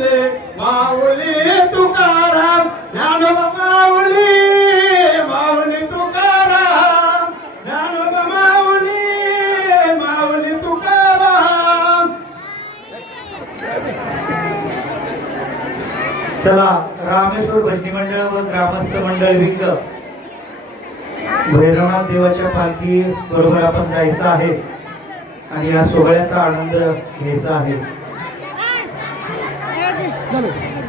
माऊली माऊली तुकाराम ज्ञानोबा माऊली माऊली तुकाराम ज्ञानोबा माऊली माऊली तुकाराम. चला रामेश्वर भजनी मंडळ व ग्रामस्थ मंडळ विंग. भैरवनाथ देवाच्या पालखी बरोबर आपण जायचं आहे. आणि या सोहळ्याचा आनंद घ्यायचा आहे. লাগে চলো